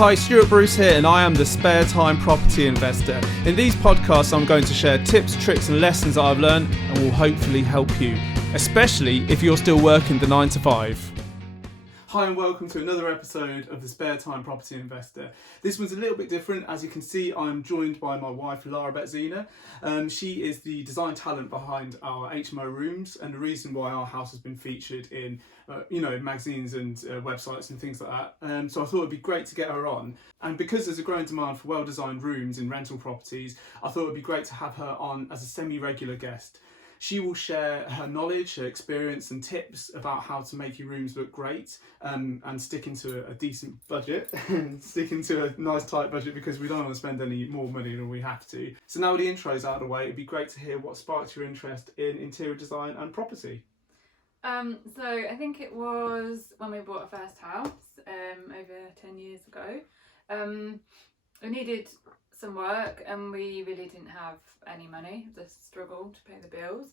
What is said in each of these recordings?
Hi, Stuart Bruce here, and I am the Spare Time Property Investor. In these podcasts, I'm going to share tips, tricks and lessons that I've learned and will hopefully help you, especially if you're still working the 9 to 5. Hi and welcome to another episode of the Spare Time Property Investor. This one's a little bit different. As you can see, I'm joined by my wife, Lara Bezzina. She is the design talent behind our HMO rooms and the reason why our house has been featured in magazines and websites and things like that. So I thought it'd be great to get her on. And because there's a growing demand for well-designed rooms in rental properties, I thought it'd be great to have her on as a semi-regular guest. She will share her knowledge, her experience and tips about how to make your rooms look great and stick into a decent budget, stick into a nice tight budget because we don't want to spend any more money than we have to. So now the intro's out of the way, it'd be great to hear what sparked your interest in interior design and property. So I think it was when we bought our first house over 10 years ago. We needed some work and we really didn't have any money, just struggled to pay the bills.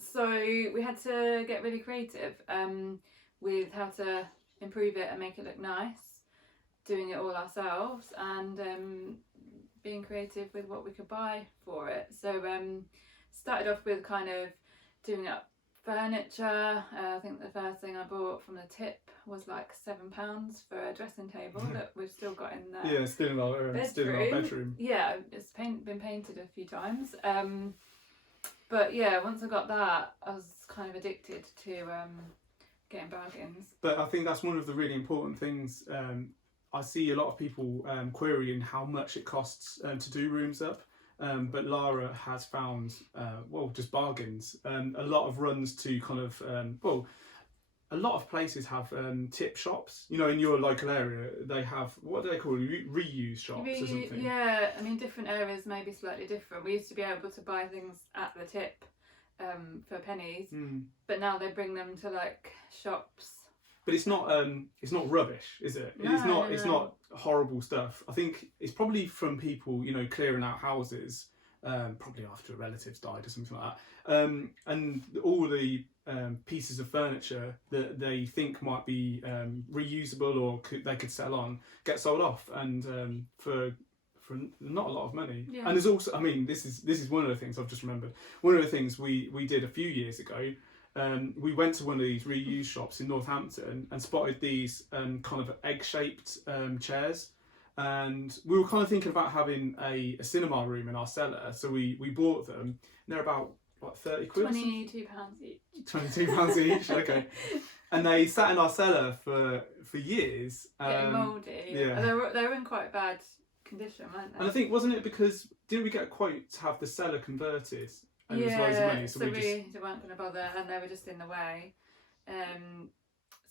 So we had to get really creative with how to improve it and make it look nice, doing it all ourselves and being creative with what we could buy for it. So started off with kind of doing up furniture. I think the first thing I bought from the tip was like £7 for a dressing table that we've still got in there. Yeah, still in our bedroom. Yeah, it's been painted a few times. But yeah, once I got that, I was kind of addicted to getting bargains. But I think that's one of the really important things. I see a lot of people querying how much it costs to do rooms up. But Lara has found, just bargains. A lot of runs to kind of, a lot of places have tip shops. You know, in your local area, they have, what do they call it, reuse shops or something? Yeah, I mean, different areas may be slightly different. We used to be able to buy things at the tip for pennies, but now they bring them to like shops. But it's not rubbish, is it? No, it's not horrible stuff. I think it's probably from people, clearing out houses, probably after relatives died or something like that. And all the pieces of furniture that they think might be reusable or they could sell on get sold off, and for not a lot of money. Yeah. And there's also, I mean, this is one of the things I've just remembered. One of the things we did a few years ago. We went to one of these reuse shops in Northampton and spotted these kind of egg-shaped chairs, and we were kind of thinking about having a cinema room in our cellar, so we bought them, and they're about what, 30 quid? £22 each. £22 each, okay. And they sat in our cellar for years. Getting mouldy. Yeah. They were in quite bad condition, weren't they? And I think, wasn't it because, didn't we get a quote to have the cellar converted? And yeah, it was loads of money, so we weren't going to bother, and they were just in the way.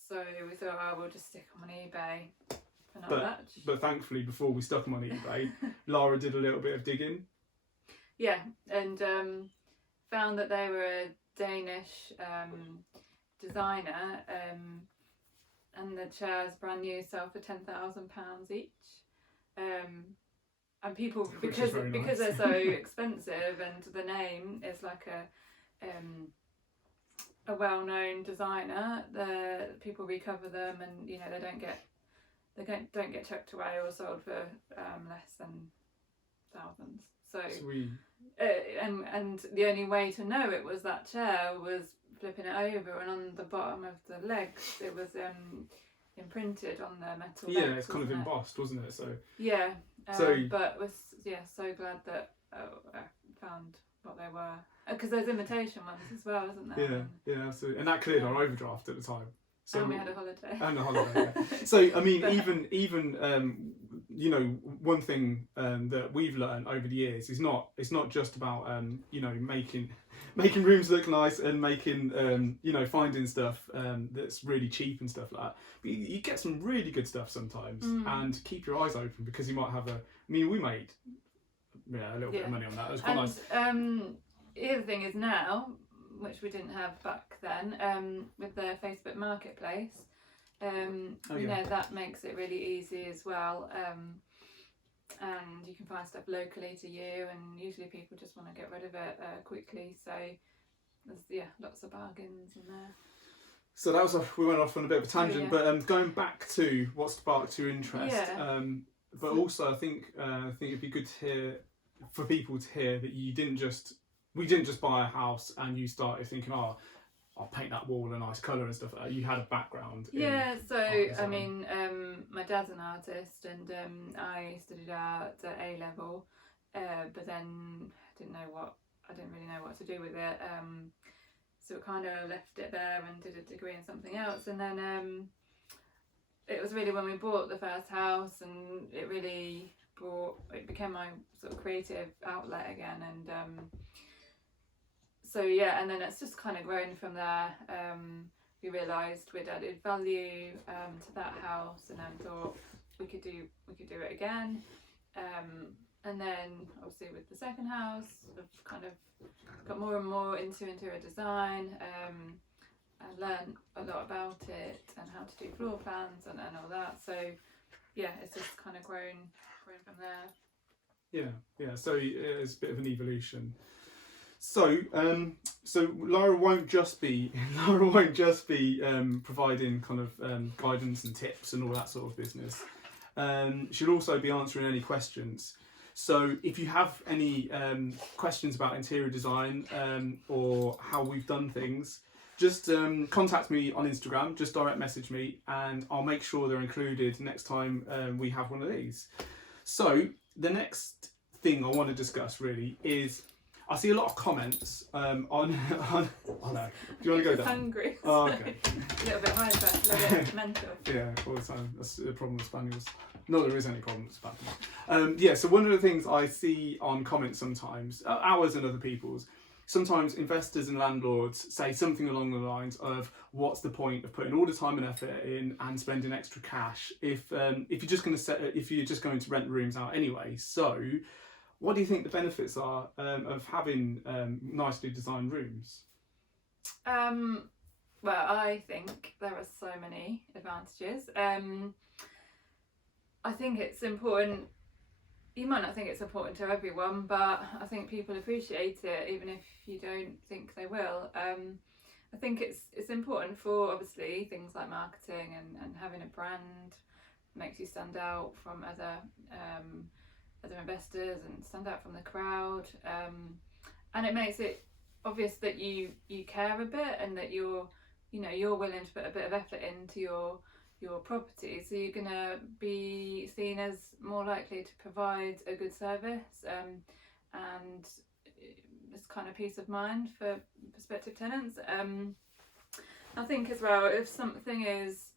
So we thought, we'll just stick them on eBay for not much. But thankfully, before we stuck them on eBay, Lara did a little bit of digging. Yeah, and found that they were a Danish designer, and the chairs brand new sell for £10,000 each. And people, because they're so expensive and the name is like a well-known designer, the people recover them, and they don't get chucked away or sold for less than thousands. So and the only way to know it was that chair was flipping it over, and on the bottom of the legs it was imprinted on the metal. Yeah, legs, it's kind of embossed, wasn't it? So yeah. But was so glad that I found what they were, because there's imitation ones as well, isn't there? Yeah, absolutely. And that cleared our overdraft at the time. So and we had a holiday. And a holiday. Yeah. So I mean, even one thing that we've learned over the years is it's not just about making rooms look nice and making finding stuff that's really cheap and stuff like that. But you get some really good stuff sometimes, and keep your eyes open, because you might have we made a little bit of money on that. It was quite nice. The other thing is now, which we didn't have back then, with the Facebook Marketplace, that makes it really easy as well. And you can find stuff locally to you, and usually people just want to get rid of it quickly, so there's lots of bargains in there. So that was we went off on a bit of a tangent, Oh, yeah. but going back to what sparked your interest. Yeah. But also, I think it'd be good to hear for people to hear that we didn't just buy a house and you started thinking, oh, I'll paint that wall a nice colour and stuff. You had a background. Yeah. So art design. I mean, my dad's an artist, and I studied art at A level, but then I didn't really know what to do with it. So kind of left it there and did a degree in something else, and then it was really when we bought the first house, and it became my sort of creative outlet again, and so yeah, and then it's just kind of grown from there. We realised we'd added value to that house, and then thought we could do it again. And then obviously with the second house, I've kind of got more and more into interior design. I learned a lot about it and how to do floor plans and all that. So yeah, it's just kind of grown from there. Yeah. So it's a bit of an evolution. So Lara won't just be providing kind of guidance and tips and all that sort of business. She'll also be answering any questions. So if you have any questions about interior design or how we've done things, just contact me on Instagram, just direct message me, and I'll make sure they're included next time we have one of these. So the next thing I want to discuss really is, I see a lot of comments on oh no. Do you want to go down? Hungry. Oh, okay. A little bit hyper, a little bit mental. Yeah, all the time. That's the problem with Spaniels. Not there is any problem with Spaniels. Yeah, so one of the things I see on comments sometimes, ours and other people's, sometimes investors and landlords say something along the lines of, what's the point of putting all the time and effort in and spending extra cash if you're just going to rent rooms out anyway? So what do you think the benefits are of having nicely designed rooms? Well, I think there are so many advantages. I think it's important. You might not think it's important to everyone, but I think people appreciate it, even if you don't think they will. I think it's important for, obviously, things like marketing and having a brand makes you stand out from other investors and stand out from the crowd, and it makes it obvious that you care a bit and that you're willing to put a bit of effort into your property, so you're going to be seen as more likely to provide a good service, and this kind of peace of mind for prospective tenants. I think as well, if something is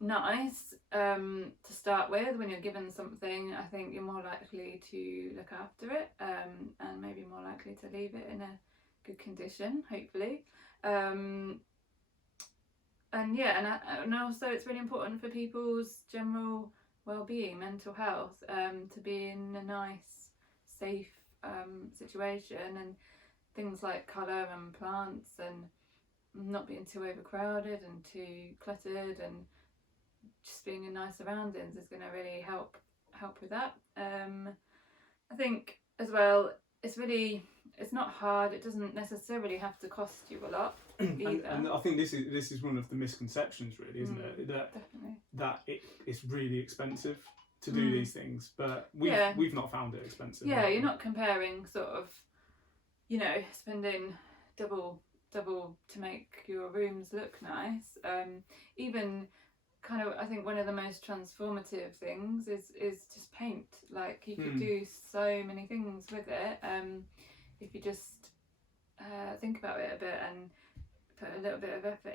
nice to start with, when you're given something, I think you're more likely to look after it, and maybe more likely to leave it in a good condition, hopefully. And also it's really important for people's general well-being, mental health, to be in a nice, safe situation, and things like colour and plants and not being too overcrowded and too cluttered, and just being in nice surroundings is going to really help with that. I think as well, it's not hard. It doesn't necessarily have to cost you a lot either. And I think this is one of the misconceptions, really, isn't it? That it's really expensive to do these things, but we've not found it expensive. Yeah, you're not comparing sort of, spending double to make your rooms look nice. Even kind of, I think one of the most transformative things is just paint. Like, you could do so many things with it if you just think about it a bit and put a little bit of effort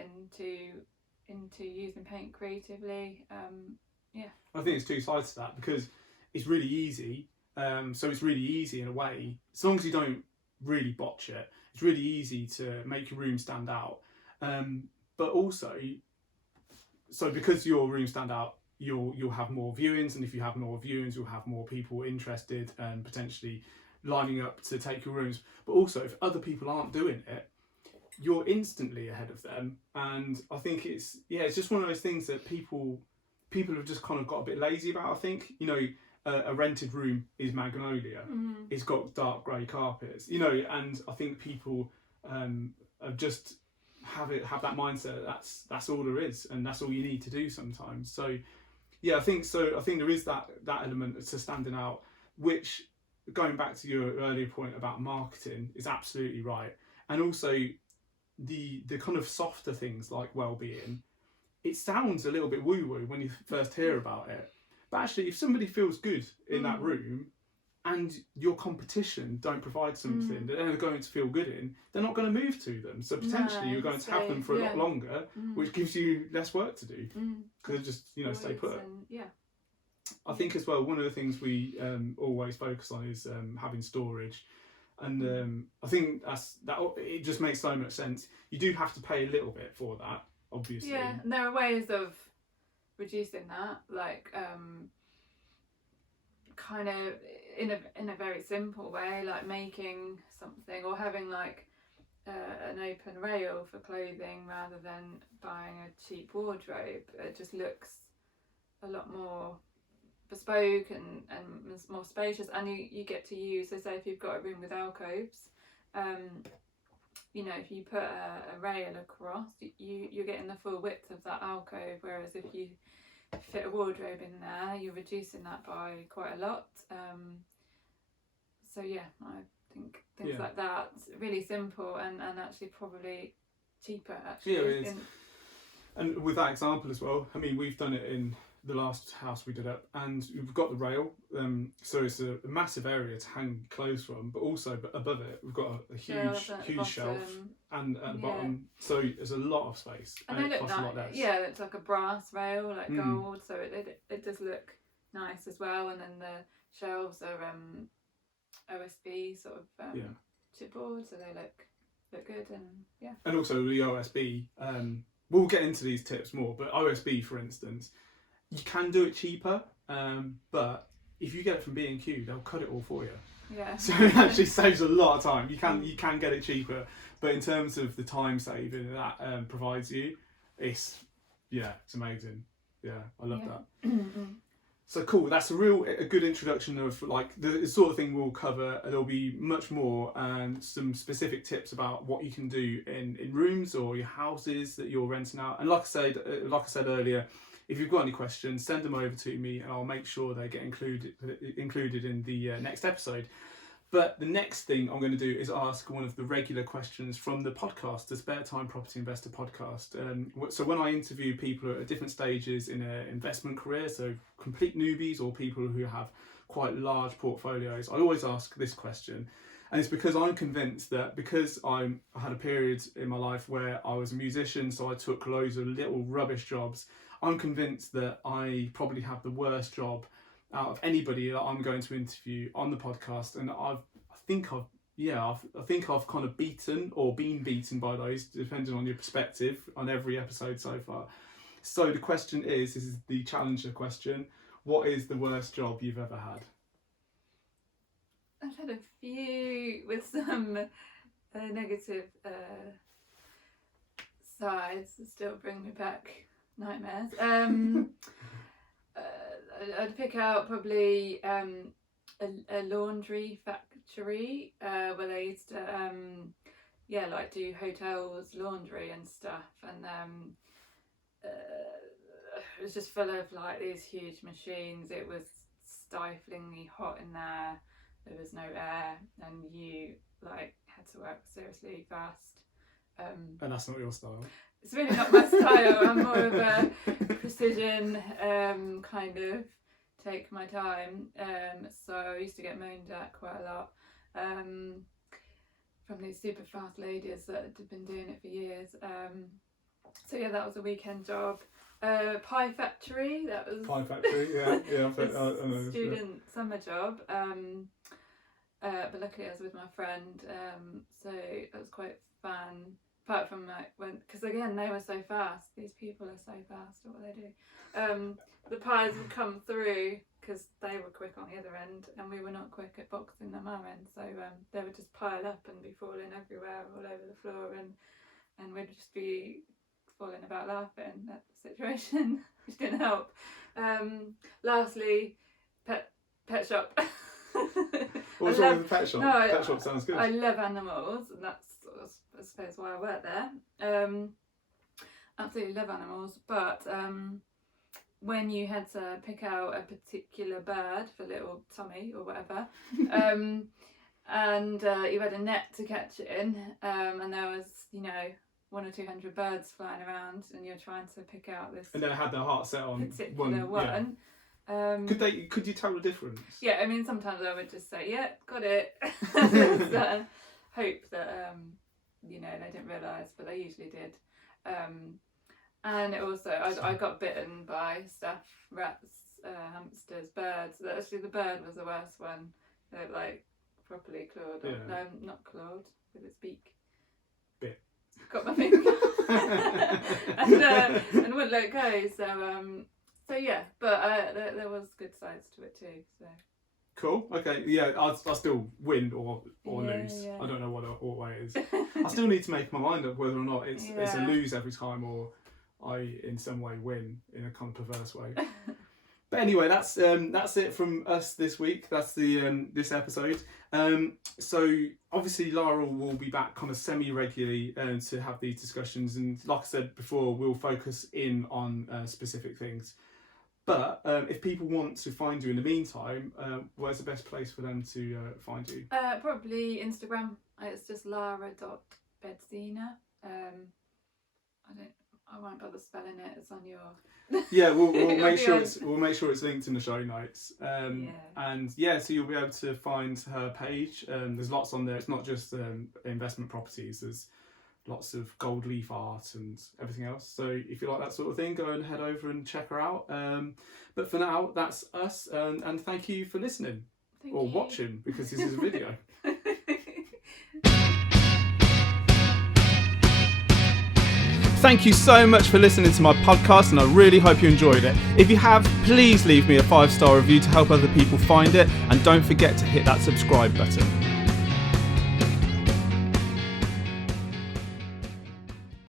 into using paint creatively. I think it's two sides to that, because it's really easy. So it's really easy in a way, as long as you don't really botch it. It's really easy to make your room stand out. But also, so because your room stand out, you'll have more viewings, and if you have more viewings, you'll have more people interested and potentially lining up to take your rooms. But also, if other people aren't doing it, you're instantly ahead of them. And I think it's just one of those things that people have just kind of got a bit lazy about. I think, a rented room is magnolia. It's got dark grey carpets, and I think people have just have that mindset. That's all there is, and that's all you need to do sometimes. So yeah, I think there is that element to standing out, which, going back to your earlier point about marketing, is absolutely right. And also the kind of softer things like well-being, it sounds a little bit woo-woo when you first hear about it, but actually if somebody feels good in that room and your competition don't provide something that they're going to feel good in, they're not going to move to them. So potentially you're going to have them for a lot longer, which gives you less work to do because they just stay put. I think as well, one of the things we always focus on is having storage, and I think that it just makes so much sense. You do have to pay a little bit for that, obviously. Yeah, and there are ways of reducing that, like kind of in a very simple way, like making something or having like an open rail for clothing rather than buying a cheap wardrobe. It just looks a lot more bespoke and more spacious, and you get to use, so say if you've got a room with alcoves, if you put a rail across, you're getting the full width of that alcove, whereas if you fit a wardrobe in there, you're reducing that by quite a lot. So yeah, I think things like that, really simple and actually probably cheaper actually. Yeah, it is. And with that example as well, I mean, we've done it in the last house we did up, and we've got the rail, so it's a massive area to hang clothes from, but also above it we've got a huge shelf, and at the bottom, so there's a lot of space, and it they look costs nice. a lot less. Yeah, it's like a brass rail, like gold, so it does look nice as well. And then the shelves are OSB sort of chipboard, so they look good. And and also the OSB, we'll get into these tips more, but OSB, for instance, you can do it cheaper, but if you get it from B&Q, they'll cut it all for you. Yeah. So it actually saves a lot of time. You can get it cheaper, but in terms of the time saving that provides you, it's amazing. Yeah, I love that. So cool. That's a good introduction of like the sort of thing we'll cover. There'll be much more and some specific tips about what you can do in rooms or your houses that you're renting out. And like I said earlier, if you've got any questions, send them over to me and I'll make sure they get included in the next episode. But the next thing I'm going to do is ask one of the regular questions from the podcast, the Spare Time Property Investor podcast. So when I interview people at different stages in an investment career, so complete newbies or people who have quite large portfolios, I always ask this question. And it's because I'm convinced that because I had a period in my life where I was a musician, so I took loads of little rubbish jobs, I'm convinced that I probably have the worst job out of anybody that I'm going to interview on the podcast, and I think I've kind of beaten or been beaten by those, depending on your perspective, on every episode so far. So the question is, this is the challenger question: what is the worst job you've ever had? I've had a few with some negative sides that still bring me back nightmares. I'd pick out probably a laundry factory where they used to like do hotels laundry and stuff, and it was just full of like these huge machines. It was stiflingly hot in there. There was no air, and you like had to work seriously fast. And that's not your style. It's really not my style. I'm more of a precision kind of take my time. So I used to get moaned at quite a lot from these super fast ladies that had been doing it for years. So yeah, that was a weekend job. Pie factory. That was Pie factory. Yeah. Student summer job. But luckily I was with my friend, so that was quite fun. Apart from because again they were so fast. These people are so fast at what they do. The pies would come through because they were quick on the other end, and we were not quick at boxing them our end. So they would just pile up and be falling everywhere, all over the floor, and we'd just be falling about laughing at the situation, which didn't help. Lastly, pet shop. What's wrong with the pet shop? No, Pet shop sounds good. I love animals, and that's I suppose why I work there. Absolutely love animals, but when you had to pick out a particular bird for little Tommy or whatever, and you had a net to catch it in, and there was 100 or 200 birds flying around, and you're trying to pick out this. And they had their heart set on particular one. Yeah. Could you tell the difference? Yeah, I mean sometimes I would just say, "Yeah, got it." So, hope that they didn't realise, but they usually did. And it also, I got bitten by stuff, rats, hamsters, birds. Actually, the bird was the worst one. It properly clawed. Yeah. No, not clawed, with its beak. Bit. Got my finger. and wouldn't let go. So yeah, but there was good sides to it too. So. Cool. Okay. Yeah, I'll still win or lose. Yeah. I don't know what way it is. I still need to make my mind up whether or not it's a lose every time or I in some way win in a kind of perverse way. But anyway, that's it from us this week. That's the this episode. So obviously Lara will be back kind of semi-regularly to have these discussions, and like I said before, we'll focus in on specific things. But if people want to find you in the meantime, where's the best place for them to find you? Probably Instagram. It's just Lara.Bezzina. I won't bother spelling it. It's on your. Yeah, we'll make sure it's linked in the show notes. And so you'll be able to find her page. There's lots on there. It's not just investment properties. There's lots of gold leaf art and everything else. So if you like that sort of thing, go and head over and check her out. But for now, that's us. And thank you for listening or watching, because this is a video. Thank you so much for listening to my podcast, and I really hope you enjoyed it. If you have, please leave me a 5-star review to help other people find it, and don't forget to hit that subscribe button.